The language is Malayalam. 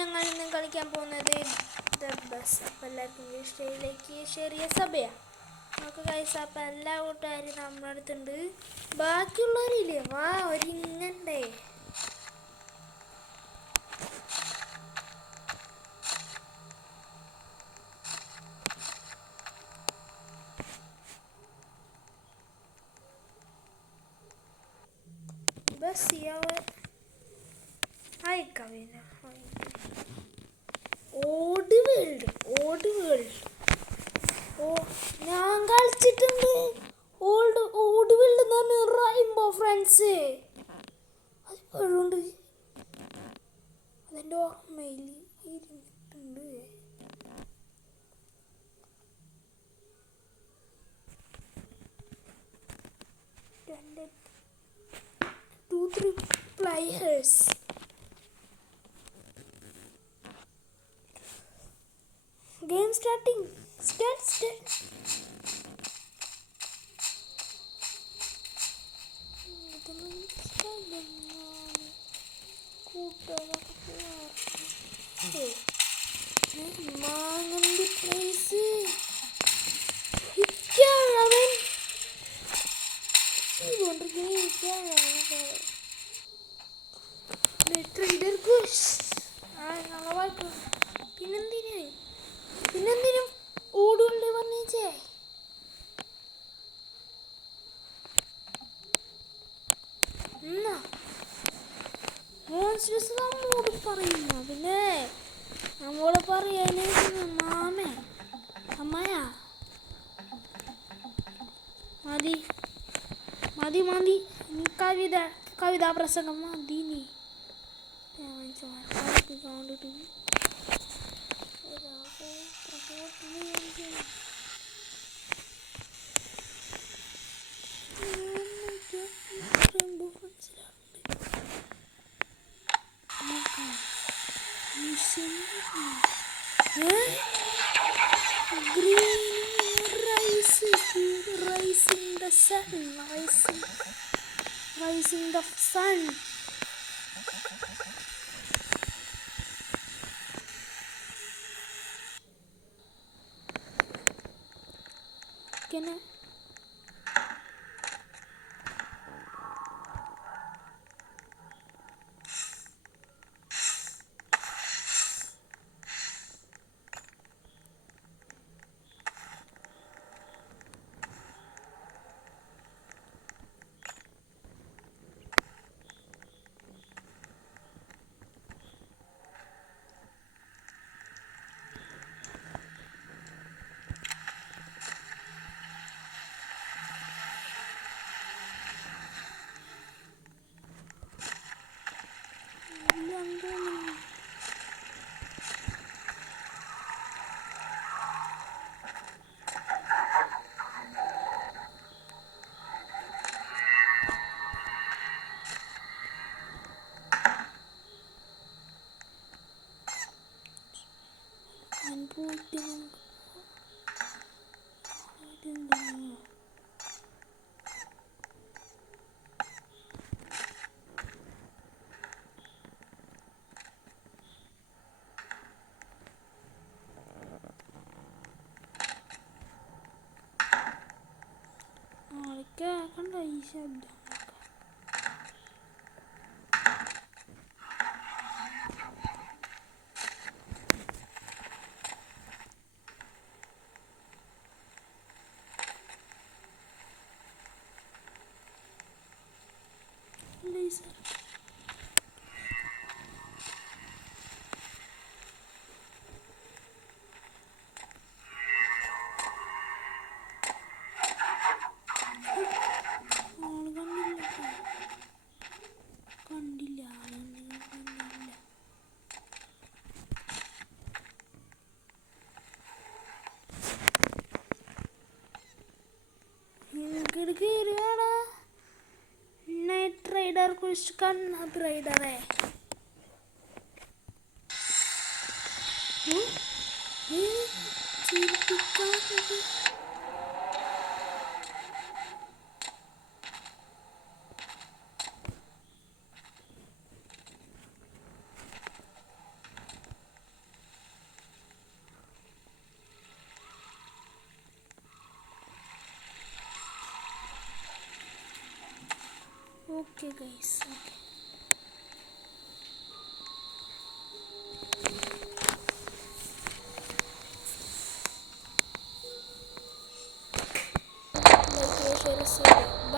ഞങ്ങൾ ഇന്ന് കളിക്കാൻ പോകുന്നത് ദ ബസ്. അപ്പോൾ എല്ലാവർക്കും ഇഷ്ടയിലേക്ക് ചെറിയ സഭയാണ് നമുക്ക് കഴിച്ച. അപ്പം എല്ലാ കൂട്ടുകാരും നമ്മുടെ അടുത്തുണ്ട്. ബാക്കിയുള്ളവരില്ലേ, വാ ഒരുങ്ങണ്ടേ. ബസ് അയക്കവില്ല. ഓട് വേൾഡ് ഓ ഞാൻ കളിച്ചിട്ടുണ്ട്. ഓട് വേൾഡ് എന്ന് പറഞ്ഞ റൈംബോ ഫ്രണ്ട്സ് അത് ഇപ്പോഴുണ്ട്. അതെൻ്റെ ഓർമ്മയിൽ ഇരുന്നിട്ടുണ്ട്. 2-3 players. Game starting. Start. Mangandi place. Ikkavan. Trader Kush വായിക്കും. പിന്നെന്തിനും ഓടുകൊണ്ട് പറഞ്ഞേ. മോൺസ്റ്റേഴ്സ് നമ്മോട് പറയുന്നു. പിന്നെ നമ്മോട് പറയാന് മാമേ അമ്മയാ മതി നീ കവിതാ പ്രസംഗം മതി. നീ Rising the sun. Can I? കണ്ടോ ഈ ശബ്ദം? നൈറ്റ് റൈഡർ കുറിച്ച് കണ്ണാപ്പ് റൈഡറേ ഓക്കെ ഗൈസ് ഓക്കെ.